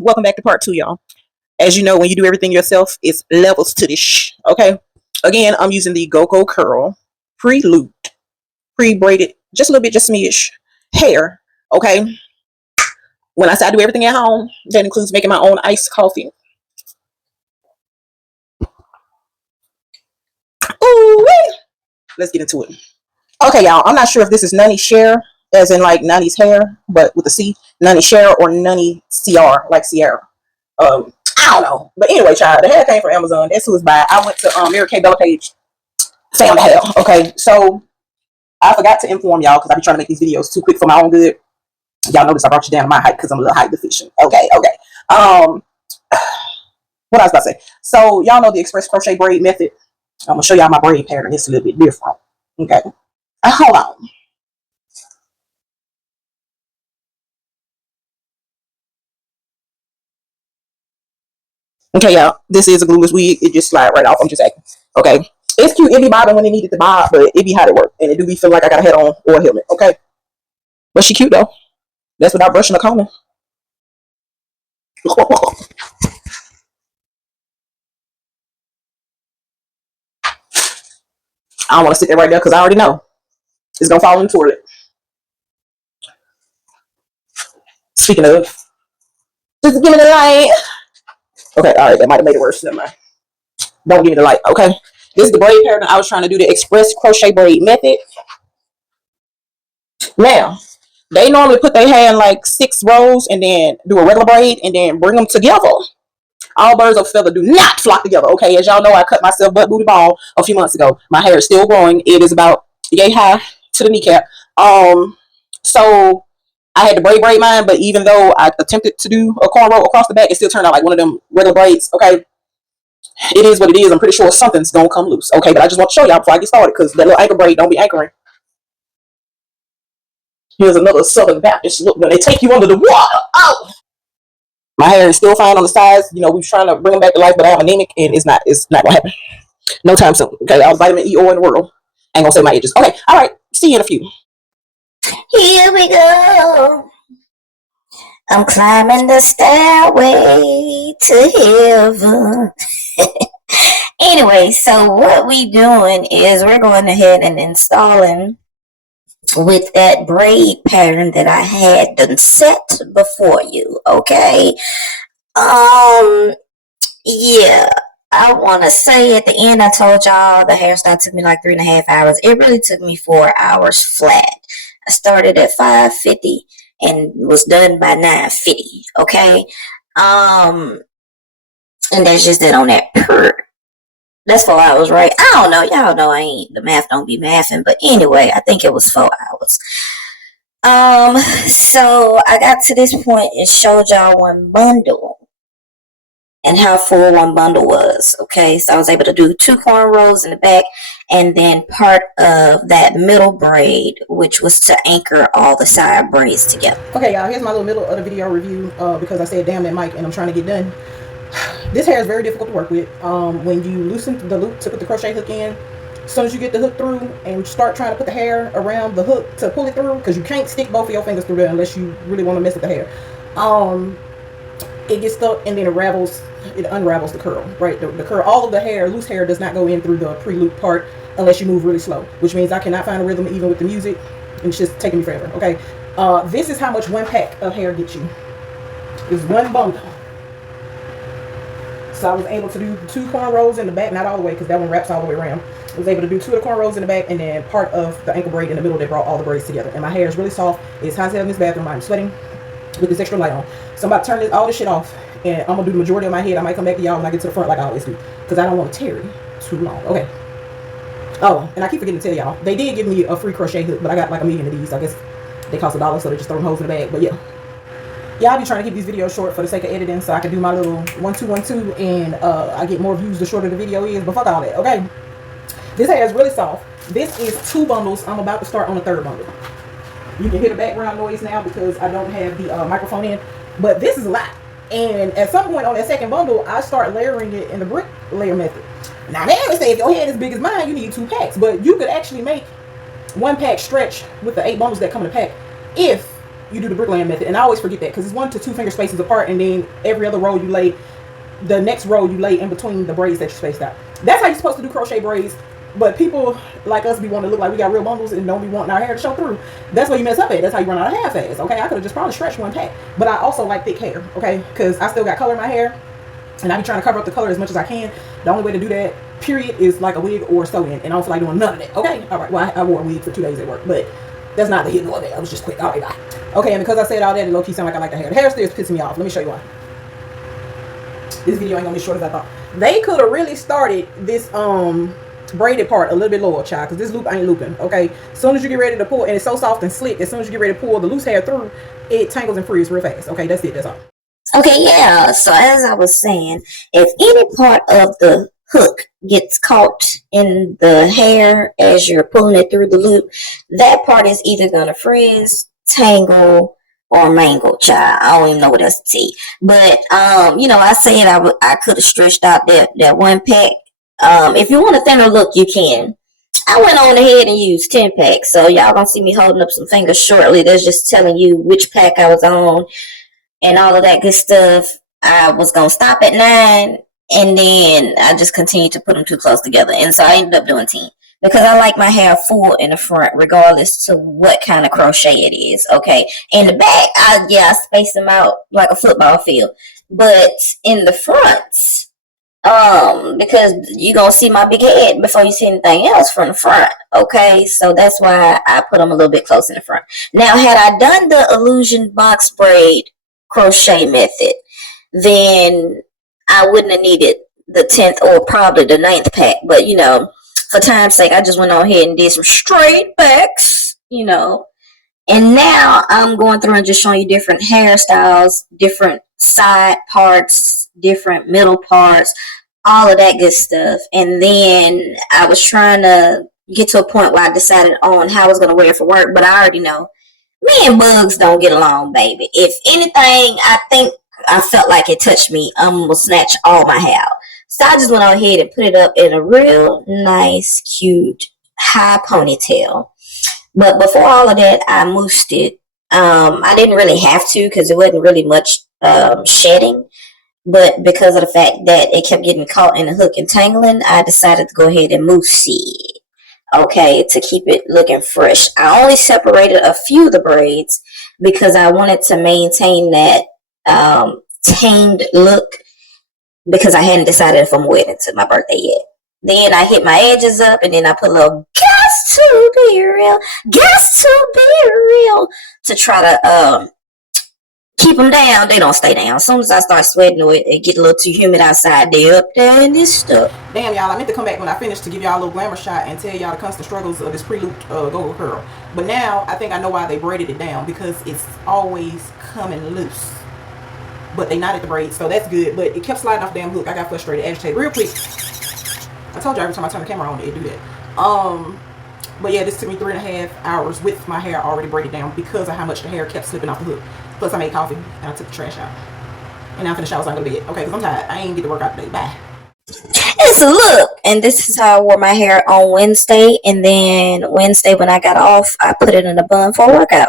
welcome back to part 2, y'all. As you know, when you do everything yourself, it's levels to this. Okay, again, I'm using the Go Curl pre-looped, pre-braided, just a little bit, just smidge hair. Okay, when I say I do everything at home, that includes making my own iced coffee. Ooh, let's get into it. Okay, y'all, I'm not sure if this is Nunny Share, as in like Nunny's hair, but with a C, Nunny Share, or Nunny CR, like Sierra. I don't know. But anyway, child, the hair came from Amazon. That's who it's by. I went to Mary Kay Bella Page, found the hair. Okay, so I forgot to inform y'all because I be trying to make these videos too quick for my own good. Y'all notice I brought you down to my height because I'm a little height deficient. Okay. What I was about to say. So y'all know the express crochet braid method. I'm gonna show y'all my braid pattern. It's a little bit different. Okay. Hold on. Okay, y'all. This is a glueless wig. It just slide right off. I'm just acting. Okay. It's cute. It be bobbing when it needed to bob, but it be how it work. And it do be feel like I got a head on or a helmet. Okay. But she cute though. That's without brushing or combing. I don't want to sit there right there because I already know it's gonna fall in the toilet. Speaking of, just give me the light. Okay, all right, that might have made it worse. Never mind. Don't give me the light. Okay, this is the braid pattern I was trying to do, the express crochet braid method. Now, they normally put their hair in like 6 rows and then do a regular braid and then bring them together. All birds of a feather do not flock together. Okay, as y'all know, I cut myself butt booty ball a few months ago. My hair is still growing. It is about yay high to the kneecap. So I had to braid mine, but even though I attempted to do a cornrow across the back, it still turned out like one of them regular braids. Okay, it is what it is. I'm pretty sure something's gonna come loose. Okay, but I just want to show y'all before I get started because that little ankle braid don't be anchoring. Here's another Southern Baptist look when they take you under the water. Oh, my hair is still fine on the sides. You know, we are trying to bring them back to life, but I'm anemic and it's not gonna happen. No time soon. Okay, all the vitamin E oil in the world. Ain't gonna say my ages. Okay, all right. See you in a few. Here we go. I'm climbing the stairway to heaven. Anyway, so what we doing is we're going ahead and installing with that braid pattern that I had done set before you. Okay. Yeah. I want to say at the end, I told y'all the hairstyle took me like 3.5 hours. It really took me 4 hours flat. I started at 5:50 and was done by 9:50. Okay. And that's just it on that per. That's 4 hours, right? I don't know. Y'all know the math don't be mathing. But anyway, I think it was 4 hours. So I got to this point and showed y'all one bundle and how full one bundle was. Okay, so I was able to do 2 cornrows in the back and then part of that middle braid, which was to anchor all the side braids together. Okay, y'all, here's my little middle of the video review because I said damn that mic and I'm trying to get done. This hair is very difficult to work with. When you loosen the loop to put the crochet hook in, as soon as you get the hook through and start trying to put the hair around the hook to pull it through, because you can't stick both of your fingers through there unless you really want to mess with the hair. It gets stuck and then it unravels the curl, right? The curl, all of the hair, loose hair, does not go in through the pre-loop part unless you move really slow, which means I cannot find a rhythm even with the music, and it's just taking me forever. Okay, this is how much one pack of hair gets you. It's one bundle. So I was able to do 2 cornrows in the back, not all the way because that one wraps all the way around. I was able to do 2 of the cornrows in the back and then part of the ankle braid in the middle that brought all the braids together. And my hair is really soft. It's hot as hell in this bathroom. I'm sweating with this extra light on. So I'm about to turn all this shit off and I'm gonna do the majority of my head. I might come back to y'all when I get to the front like I always do because I don't want to tarry too long. Okay. Oh, and I keep forgetting to tell y'all, they did give me a free crochet hook, but I got like a million of these. I guess they cost $1, so they just throw them hoes in the bag. But yeah. Yeah, I'll be trying to keep these videos short for the sake of editing so I can do my little 1-2-1-2 and I get more views the shorter the video is, but fuck all that, okay? This hair is really soft. This is 2 bundles. I'm about to start on the 3rd bundle. You can hear the background noise now because I don't have the microphone in, but this is a lot. And at some point on that 2nd bundle, I start layering it in the brick layer method. Now they always say if your head is big as mine, you need 2 packs, but you could actually make 1 pack stretch with the 8 bundles that come in the pack if you do the bricklaying method. And I always forget that because it's 1 to 2 finger spaces apart, and then every other row you lay, the next row you lay in between the braids that you spaced out. That's how you're supposed to do crochet braids. But people like us be wanting to look like we got real bundles and don't be wanting our hair to show through. That's where you mess up at. That's how you run out of hair fast. Okay, I could have just probably stretched one pack. But I also like thick hair. Okay, because I still got color in my hair, and I be trying to cover up the color as much as I can. The only way to do that, period, is like a wig or sew-in, and I don't feel like doing none of that. Okay, all right. Well, I wore a wig for 2 days at work, but that's not the hit nor there. I was just quick. All right, bye. Okay, and because I said all that, it low key sound like I like the hair. The hair still is pissing me off. Let me show you why. This video ain't gonna be as short as I thought. They could have really started this braided part a little bit lower, child, because this loop ain't looping. Okay, as soon as you get ready to pull, and it's so soft and slick, as soon as you get ready to pull the loose hair through, it tangles and frees real fast. Okay, that's it. That's all. Okay, yeah. So as I was saying, if any part of the hook gets caught in the hair as you're pulling it through the loop, that part is either gonna frizz, tangle, or mangle, child. I don't even know what else to say. But you know, I said I could have stretched out that one pack. If you want a thinner look, you can. I went on ahead and used 10 packs, so y'all gonna see me holding up some fingers shortly. That's just telling you which pack I was on and all of that good stuff. I was gonna stop at 9, and then I just continued to put them too close together, and so I ended up doing 10 because I like my hair full in the front, regardless to what kind of crochet it is. Okay, in the back, I space them out like a football field, but in the front, because you're gonna see my big head before you see anything else from the front. Okay, so that's why I put them a little bit close in the front. Now, had I done the illusion box braid crochet method, then I wouldn't have needed the 10th or probably the 9th pack. But you know, for time's sake, I just went on ahead and did some straight backs, you know. And now I'm going through and just showing you different hairstyles, different side parts, different middle parts, all of that good stuff. And then I was trying to get to a point where I decided on how I was going to wear it for work. But I already know me and bugs don't get along, baby. If anything, I felt like it touched me, I'm going to snatch all my hair out. So I just went on ahead and put it up in a real nice, cute, high ponytail. But before all of that, I moosed it. I didn't really have to because it wasn't really much shedding. But because of the fact that it kept getting caught in the hook and tangling, I decided to go ahead and mousse it. Okay, to keep it looking fresh. I only separated a few of the braids because I wanted to maintain that tamed look, because I hadn't decided if I'm waiting until my birthday yet. Then I hit my edges up, and then I put a little gas to be real to try to keep them down. They don't stay down. As soon as I start sweating or it get a little too humid outside, they up there in this stuff. Damn, y'all, I meant to come back when I finished to give y'all a little glamour shot and tell y'all the constant struggles of this pre-looped go-go curl. But now I think I know why they braided it down, because it's always coming loose. But they knotted the braids, so that's good. But it kept sliding off the damn hook. I got frustrated, agitated real quick. I told you every time I turn the camera on, it do that. But yeah, this took me 3.5 hours with my hair already braided down because of how much the hair kept slipping off the hook. Plus I made coffee and I took the trash out. And now I'm finna shower, so I'm gonna go to bed. Okay, because I'm tired. I ain't get to work out today. Bye. It's a look. And this is how I wore my hair on Wednesday. And then Wednesday when I got off, I put it in a bun for a workout.